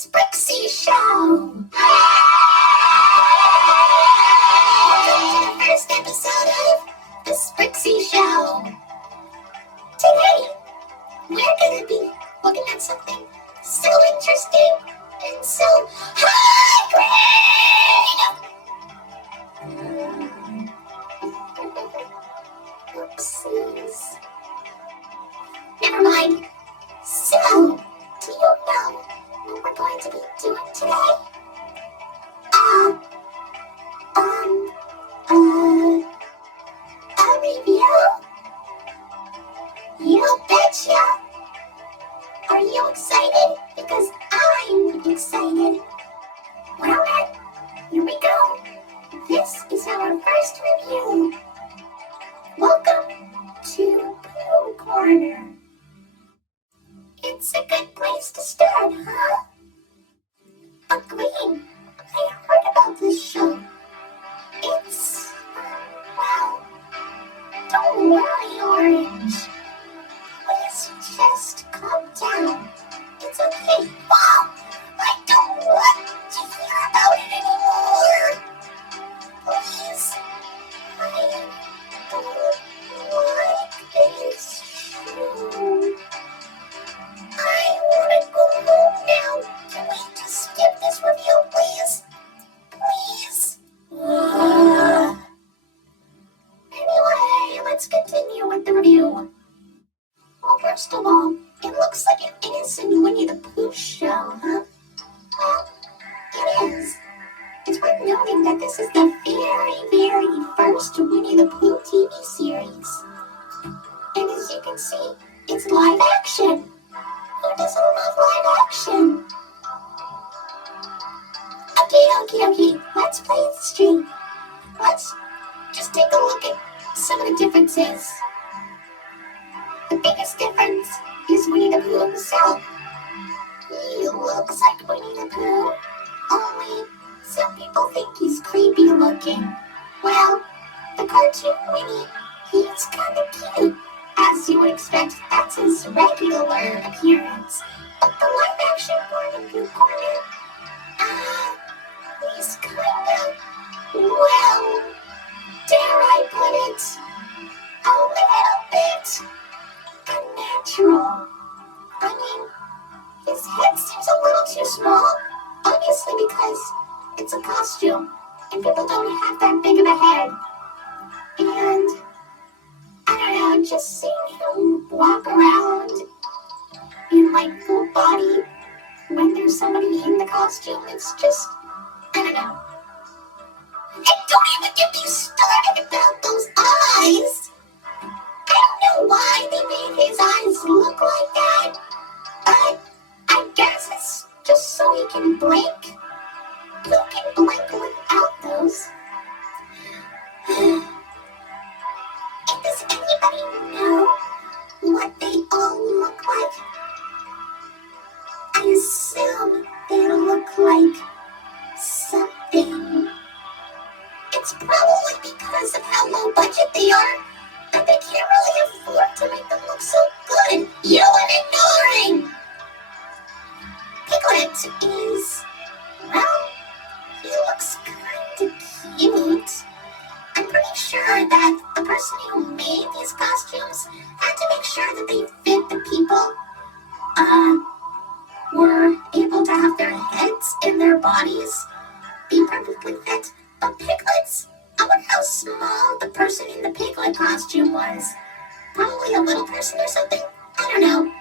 Sprixie Show. Welcome to the first episode of the Sprixie Show. Today, we're going to be looking at something so interesting and so high grade. Oopsies. Never mind. So, do you know what we're going to be doing today? A review? You betcha! Are you excited? Because I'm excited. Well then, here we go. This is our first review. Welcome to Pooh Corner. It's a good place to start, huh? Agreed. I heard about this show. It's, well, don't worry, Orange. Please just calm down. It's okay. Wow! I don't want to hear about it anymore. Please. I don't like this show. I want to go home now. Can we just skip this review, please? Please. Anyway, let's continue with the review. Well, first of all, it looks like an innocent Winnie the Pooh show, huh? Well, it is. It's worth noting that this is the very first Winnie the Pooh TV series. And as you can see, it's live action. Who doesn't love live action? Okay, let's play it straight. Let's just take a look at some of the differences. The biggest difference is Winnie the Pooh himself. He looks like Winnie the Pooh, only some people think he's creepy looking. Well, the cartoon Winnie, he's kind of cute. As you would expect, that's his regular appearance. But the live-action one in Pooh Corner, he's kind of, well, dare I put it, a little bit unnatural. I mean, his head seems a little too small, obviously because it's a costume, and people don't have that big of a head. And I don't know, just seeing him walk around in like full body when there's somebody in the costume, it's just, I don't know. And don't even get me started about those eyes. I don't know why they made his eyes look like that, but I guess it's just so he can blink. Who can blink without those? And does anybody know what they all look like? I assume they look like something. It's probably because of how low budget they are that they can't really afford to make them look so good. You know what I'm ignoring? Piglet is, well, he looks kind of cute. I'm pretty sure that the person who made these costumes had to make sure that they fit the people, were able to have their heads and their bodies be perfectly fit. But piglets, I wonder how small the person in the piglet costume was. Probably a little person or something. I don't know.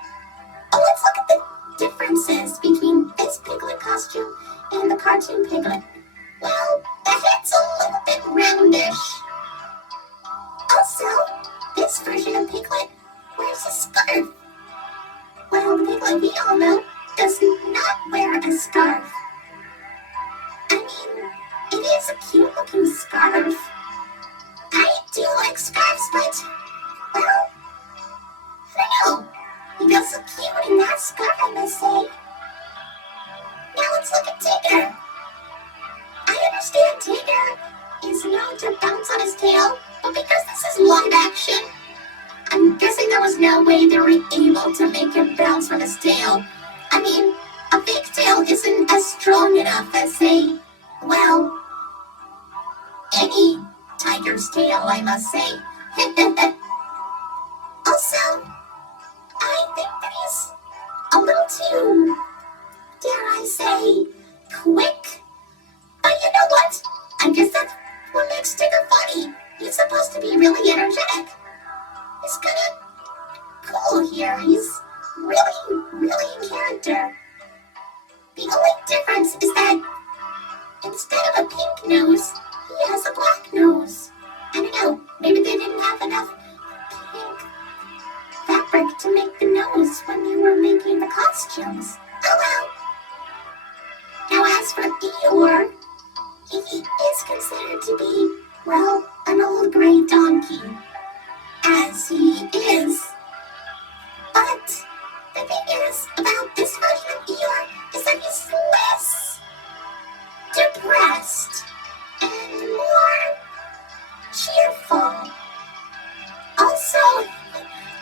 Oh, let's look at the differences between this piglet costume and the cartoon piglet. Well, the head's a little bit roundish. Also, this version of Piglet wears a scarf. Well, the Piglet we all know does not wear a scarf. I mean, it is a cute looking scarf. I do like scarves, but, well, I don't know. He feels so cute in that scarf, I must say. Now let's look at Tigger. I understand Tigger is known to bounce on his tail, but because this is live action, I'm guessing there was no way they were able to make him bounce on his tail. I mean, a fake tail isn't long enough to say, well, any tiger's tail, I must say. Also, I think that he's a little too, dare I say, quick. But you know what? I guess that's what makes Tigger funny. He's supposed to be really energetic. He's kind of cool here. He's really, really in character. The only difference is that instead of a pink nose, he has a black nose. I don't know, maybe they didn't have enough pink fabric to make the nose when they were making the costumes. Oh well. Now as for Eeyore, he is considered to be, well, an old gray donkey. As he is. But the thing is about this version of Eeyore is that he's less depressed and more cheerful. Also,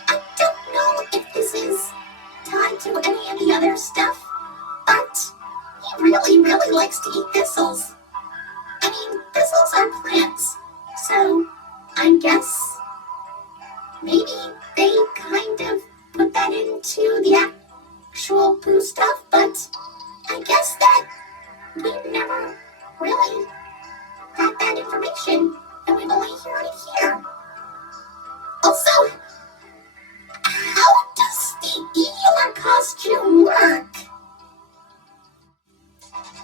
I don't know if this is tied to any of the other stuff, but he really, really likes to eat thistles. I mean, thistles are plants, so I guess maybe they kind of put that into the actual Pooh stuff, but I guess that we've never really had that information, and we've only heard it here. Also, how does the Eeyore costume work?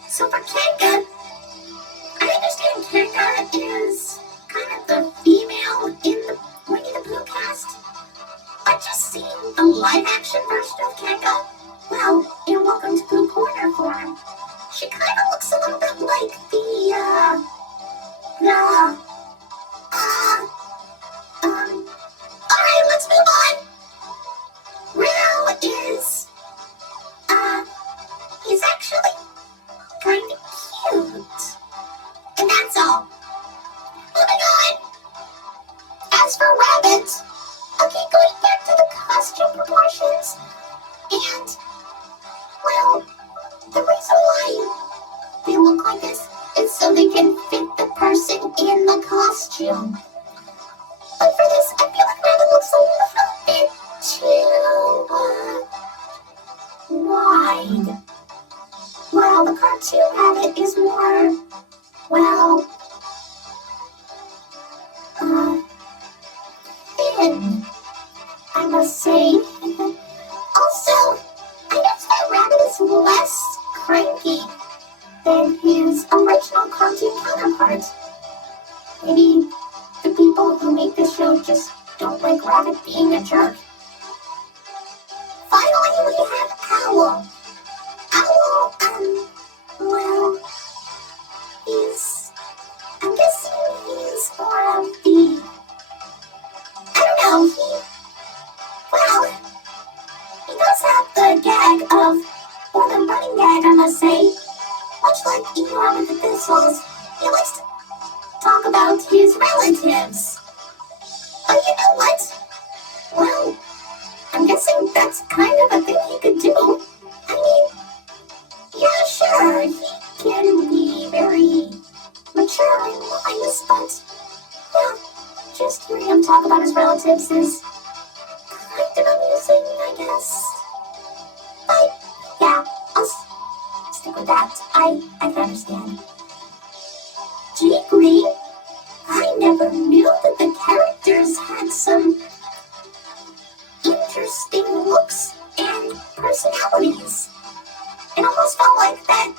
So for Kanga, I understand Kanga is kind of the female in the Winnie the Pooh cast. But just seeing the live-action version of Kanga, well, in Welcome to Pooh Corner form, she kind of looks a little bit like alright, let's move on. Rao is, he's actually kind of cute. And that's all. Moving on. As for Rabbit, okay, going back to the costume proportions, and, well, the reason why they look like this is so they can fit the person in the costume. But for this, I feel like Rabbit looks a little bit too, wide. Well, the cartoon Rabbit is more, well, thin, I must say. Also, I noticed that Rabbit is less cranky than his original cartoon counterpart. Maybe the people who make this show just don't like Rabbit being a jerk. Finally, we have Owl. Owl, well, I'm guessing he's more of the, I don't know, he does have the gag of, or the running gag, I must say, much like Eeyore with the thistles, he likes to talk about his relatives. But you know what? Well, I'm guessing that's kind of a thing he could do. I mean, yeah, sure, he can be very mature and wise, but, yeah, just hearing him talk about his relatives is kind of amusing, I guess. But, yeah, I'll stick with that. I can understand. Jiggly, I never knew that the characters had some interesting looks and personalities. It almost felt like that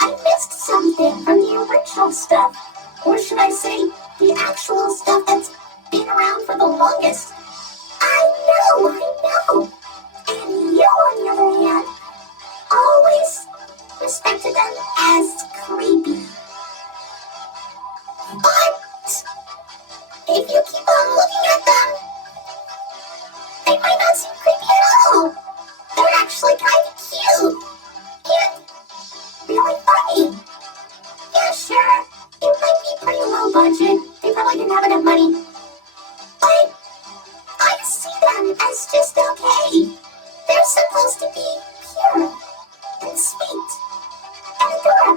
I missed something from the original stuff. Or should I say, the actual stuff that's been around for the longest. I know. And you, on the other hand, always respected them as creepy. But if you keep on looking at them, they might not seem creepy at all. They're actually kind of cute and really funny. Yeah, sure, it might be pretty low budget. They probably didn't have enough money. But I see them as just okay. They're supposed to be pure and sweet and adorable.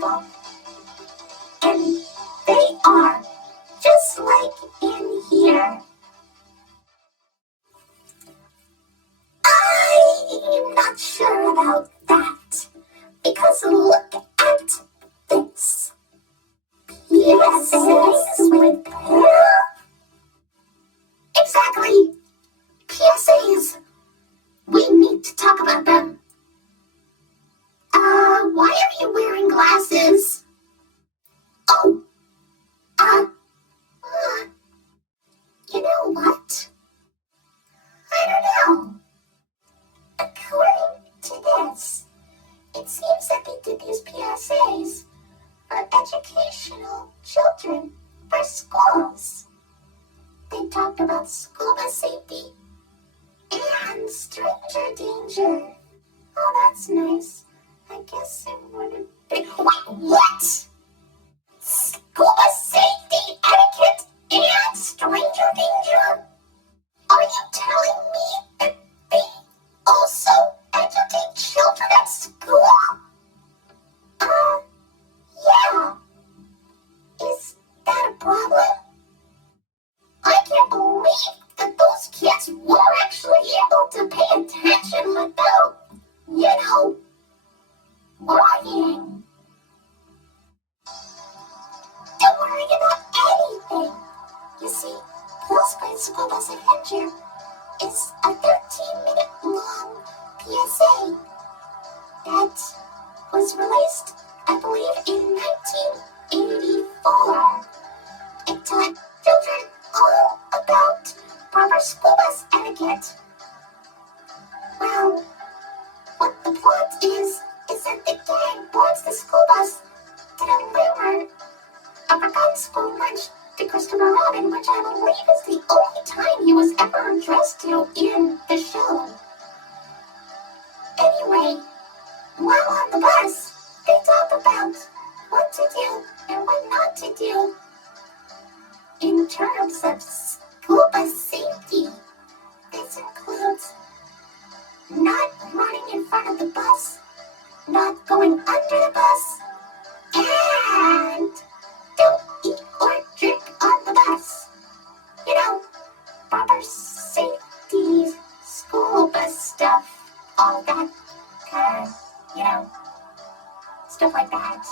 why are you wearing glasses? Oh, you know what? I don't know. According to this, it seems that they did these PSAs for educational children for schools. They talked about scuba safety and stranger danger. Oh, that's nice. I guess it would have been... Wait, what? Scuba safety, etiquette, and stranger danger? Are you telling me that they also educate children at school? Yeah. Is that a problem? I can't believe that those kids were actually able to pay attention without, worrying. Don't worry about anything. You see, Pooh's Great School Bus Adventure is a 13-minute long PSA that was released, I believe, in 1984. It taught children all about proper school bus etiquette. Well, what the plot is that the gang boards the school bus to deliver a forgotten school lunch to Christopher Robin, which I believe is the only time he was ever addressed to in the show. Anyway, while on the bus, they talk about what to do and what not to do in terms of school bus safety. This includes not running in front of the bus, not going under the bus, and don't eat or drink on the bus. Proper safety, school bus stuff, all that kind of, stuff like that.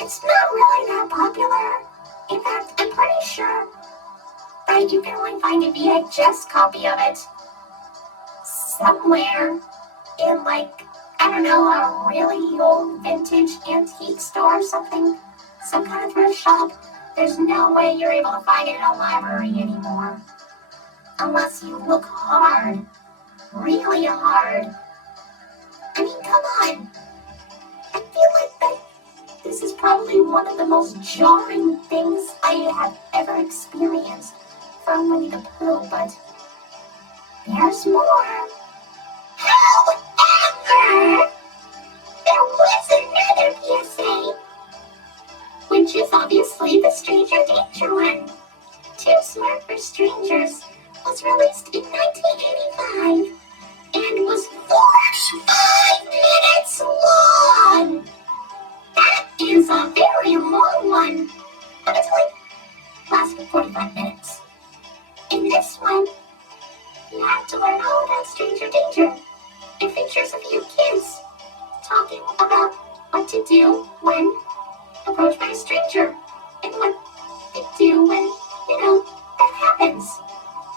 It's not really that popular. In fact, I'm pretty sure that you can only find a VHS copy of it somewhere in, a really old vintage antique store or something. Some kind of thrift shop. There's no way you're able to find it in a library anymore. Unless you look hard. Really hard. Come on. I feel like that this is probably one of the most jarring things I have ever experienced from Winnie the Pooh, but there's more. However, there was another PSA, which is obviously the Stranger Danger one. Too Smart for Strangers was released in 1985 and was 45 minutes long. That is a very long one, but it's lasted 45 minutes. In this one, you have to learn all about stranger danger. It features a few kids talking about what to do when approached by a stranger and what to do when, that happens.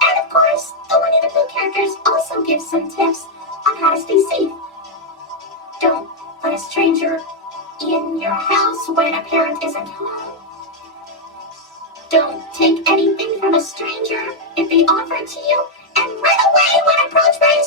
And of course, the Winnie the Pooh characters also give some tips on how to stay safe. Don't let a stranger in your house when a parent isn't home. Don't take anything from a stranger if they offer it to you, and run away when approached by a